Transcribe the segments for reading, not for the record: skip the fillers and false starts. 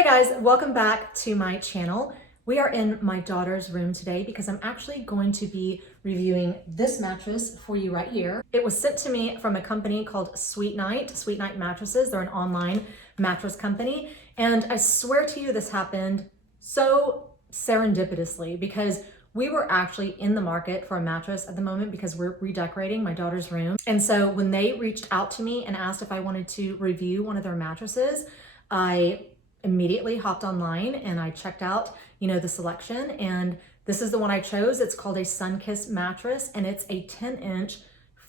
Hi guys, welcome back to my channel. We are in my daughter's room today because I'm actually going to be reviewing this mattress for you right here. It was sent to me from a company called SweetNight Mattresses. They're an online mattress company. And I swear to you, this happened so serendipitously because we were actually in the market for a mattress at the moment because we're redecorating my daughter's room. And so when they reached out to me and asked if I wanted to review one of their mattresses, I immediately hopped online and I checked out, the selection, and this is the one I chose. It's called a Sunkiss mattress, and it's a 10-inch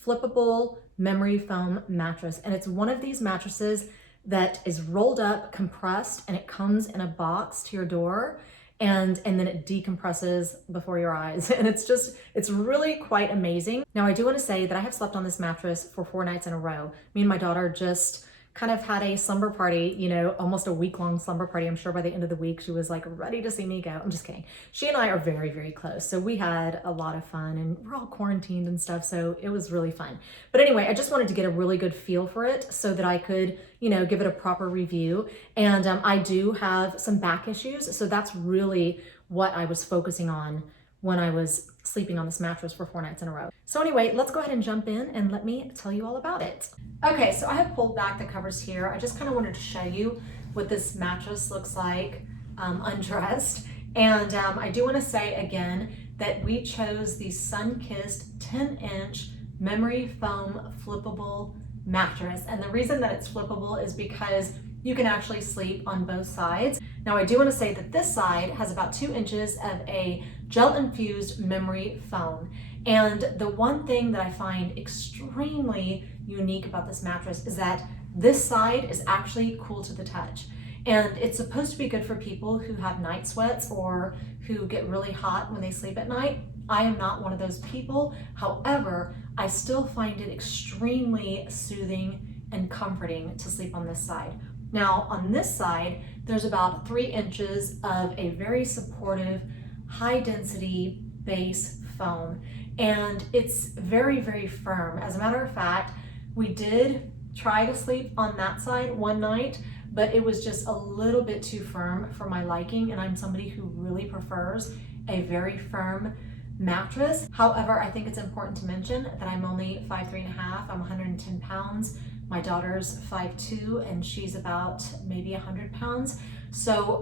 flippable memory foam mattress. And it's one of these mattresses that is rolled up, compressed, and it comes in a box to your door, and then it decompresses before your eyes. And it's really quite amazing. Now, I do want to say that I have slept on this mattress for 4 nights in a row. Me and my daughter just kind of had a slumber party, almost a week-long slumber party. I'm sure by the end of the week, she was like ready to see me go. I'm just kidding. She and I are very, very close. So we had a lot of fun and we're all quarantined and stuff. So it was really fun. But anyway, I just wanted to get a really good feel for it so that I could, give it a proper review. And I do have some back issues. So that's really what I was focusing on when I was sleeping on this mattress for 4 nights in a row. So anyway, let's go ahead and jump in and let me tell you all about it. Okay, so I have pulled back the covers here. I just kind of wanted to show you what this mattress looks like undressed. And I do want to say again that we chose the Sunkissed 10-inch memory foam flippable mattress. And the reason that it's flippable is because you can actually sleep on both sides. Now, I do want to say that this side has about 2 inches of a gel-infused memory foam. And the one thing that I find extremely unique about this mattress is that this side is actually cool to the touch. And it's supposed to be good for people who have night sweats or who get really hot when they sleep at night. I am not one of those people. However, I still find it extremely soothing and comforting to sleep on this side. Now, on this side, there's about 3 inches of a very supportive, high-density base foam, and it's very, very firm. As a matter of fact, we did try to sleep on that side one night, but it was just a little bit too firm for my liking, and I'm somebody who really prefers a very firm mattress. However, I think it's important to mention that I'm only 5'3.5", I'm 110 pounds. My daughter's 5'2", and she's about maybe 100 pounds. So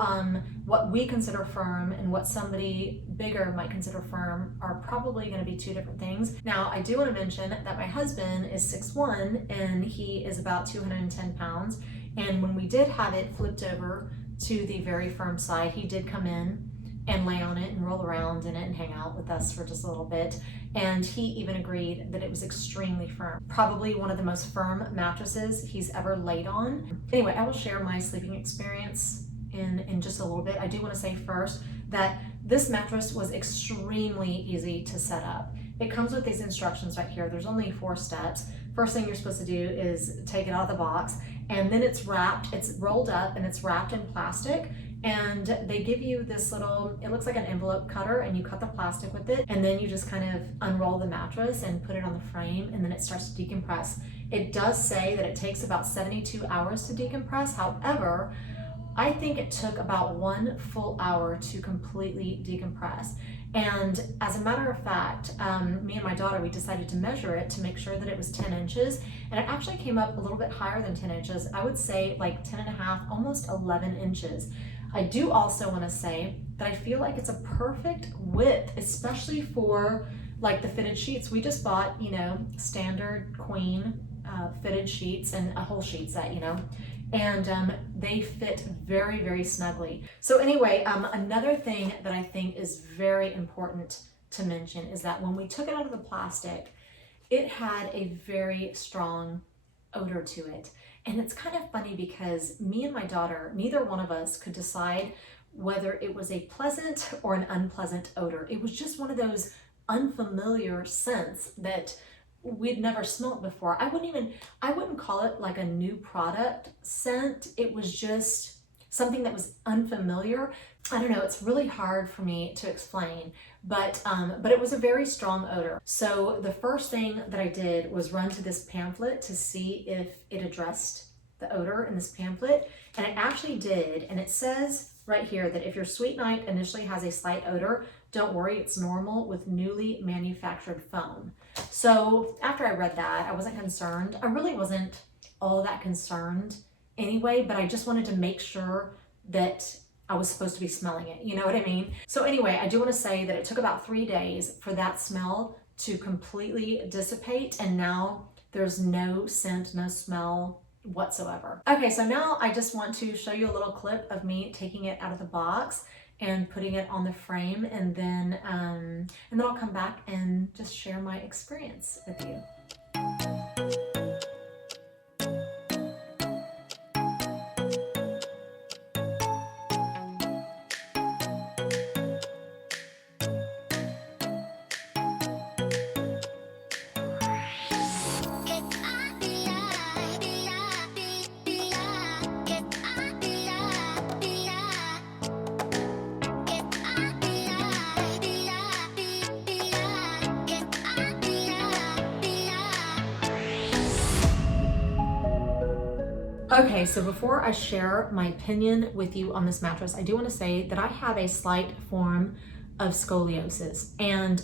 what we consider firm and what somebody bigger might consider firm are probably going to be 2 different things. Now, I do want to mention that my husband is 6'1", and he is about 210 pounds. And when we did have it flipped over to the very firm side, he did come in and lay on it and roll around in it and hang out with us for just a little bit. And he even agreed that it was extremely firm. Probably one of the most firm mattresses he's ever laid on. Anyway, I will share my sleeping experience in just a little bit. I do want to say first that this mattress was extremely easy to set up. It comes with these instructions right here. There's only 4 steps. First thing you're supposed to do is take it out of the box, and then it's wrapped, it's rolled up, and it's wrapped in plastic. And they give you this little, it looks like an envelope cutter, and you cut the plastic with it, and then you just kind of unroll the mattress and put it on the frame, and then it starts to decompress. It does say that it takes about 72 hours to decompress. However, I think it took about 1 full hour to completely decompress. And as a matter of fact, me and my daughter, we decided to measure it to make sure that it was 10 inches. And it actually came up a little bit higher than 10 inches. I would say like 10.5, almost 11 inches. I do also want to say that I feel like it's a perfect width, especially for like the fitted sheets. We just bought, standard queen fitted sheets and a whole sheet set, and they fit very, very snugly. So anyway, another thing that I think is very important to mention is that when we took it out of the plastic, it had a very strong odor to it. And it's kind of funny because me and my daughter, neither one of us could decide whether it was a pleasant or an unpleasant odor. It was just one of those unfamiliar scents that we'd never smelled before. I wouldn't call it like a new product scent. It was just something that was unfamiliar. I don't know, it's really hard for me to explain, but it was a very strong odor. So the first thing that I did was run to this pamphlet to see if it addressed the odor in this pamphlet, and it actually did. And it says right here that if your SweetNight initially has a slight odor, don't worry, it's normal with newly manufactured foam. So after I read that, I wasn't concerned. I really wasn't all that concerned anyway, but I just wanted to make sure that I was supposed to be smelling it. You know what I mean? So anyway, I do want to say that it took about 3 days for that smell to completely dissipate, and now there's no scent, no smell whatsoever. Okay, so now I just want to show you a little clip of me taking it out of the box and putting it on the frame, and then I'll come back and just share my experience with you. Okay, so before I share my opinion with you on this mattress, I do want to say that I have a slight form of scoliosis, and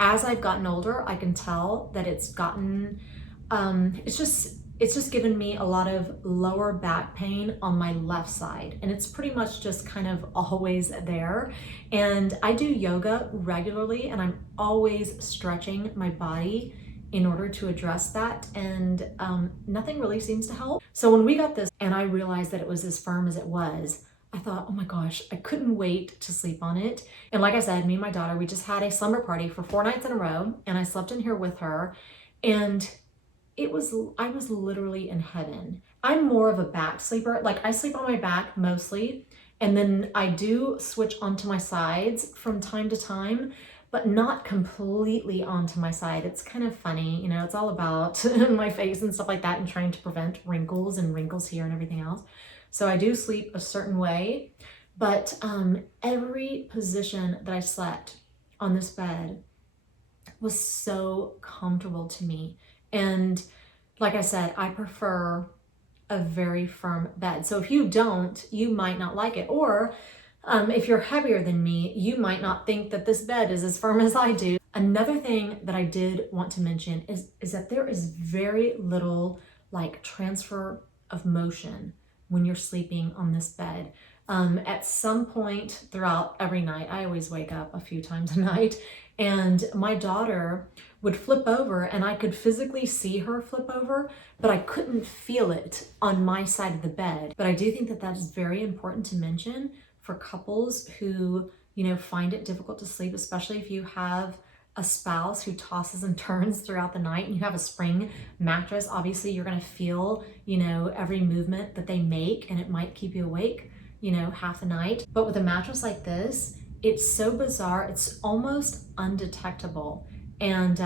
as I've gotten older, I can tell that it's gotten, it's just given me a lot of lower back pain on my left side, and it's pretty much just kind of always there. And I do yoga regularly, and I'm always stretching my body in order to address that, and nothing really seems to help. So when we got this and I realized that it was as firm as it was, I thought, oh my gosh, I couldn't wait to sleep on it. And like I said, me and my daughter, we just had a slumber party for 4 nights in a row, and I slept in here with her, and I was literally in heaven. I'm more of a back sleeper. Like, I sleep on my back mostly, and then I do switch onto my sides from time to time, but not completely onto my side. It's kind of funny, you know, it's all about my face and stuff like that, and trying to prevent wrinkles here and everything else. So I do sleep a certain way, but every position that I slept on this bed was so comfortable to me. And like I said, I prefer a very firm bed. So if you don't, you might not like it. Or if you're heavier than me, you might not think that this bed is as firm as I do. Another thing that I did want to mention is that there is very little like transfer of motion when you're sleeping on this bed. At some point throughout every night, I always wake up a few times a night, and my daughter would flip over, and I could physically see her flip over, but I couldn't feel it on my side of the bed. But I do think that that's very important to mention for couples who, you know, find it difficult to sleep, especially if you have a spouse who tosses and turns throughout the night and you have a spring mattress. Obviously, you're going to feel, you know, every movement that they make, and it might keep you awake, you know, half the night. But with a mattress like this, it's so bizarre, it's almost undetectable. And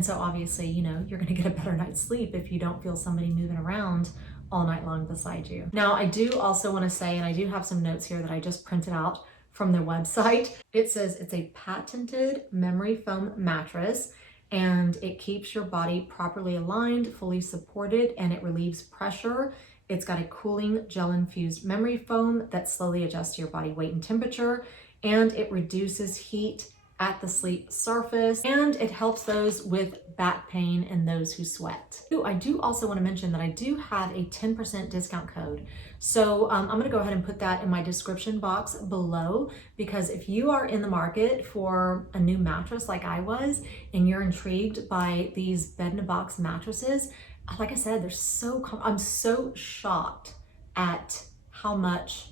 so obviously, you know, you're going to get a better night's sleep if you don't feel somebody moving around all night long beside you. Now, I do also want to say, and I do have some notes here that I just printed out from their website. It says it's a patented memory foam mattress, and it keeps your body properly aligned, fully supported, and it relieves pressure. It's got a cooling gel-infused memory foam that slowly adjusts to your body weight and temperature, and it reduces heat at the sleep surface, and it helps those with back pain and those who sweat. Ooh, I do also want to mention that I do have a 10% discount code. So I'm going to go ahead and put that in my description box below, because if you are in the market for a new mattress like I was, and you're intrigued by these bed-in-a-box mattresses, like I said, I'm so shocked at how much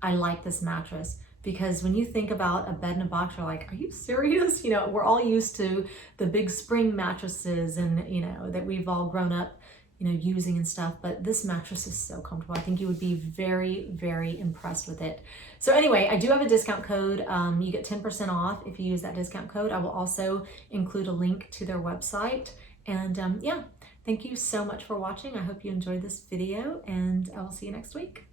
I like this mattress. Because when you think about a bed in a box, you're like, are you serious? You know, we're all used to the big spring mattresses, and, you know, that we've all grown up, you know, using and stuff. But this mattress is so comfortable. I think you would be very, very impressed with it. So anyway, I do have a discount code. You get 10% off if you use that discount code. I will also include a link to their website. And yeah, thank you so much for watching. I hope you enjoyed this video, and I will see you next week.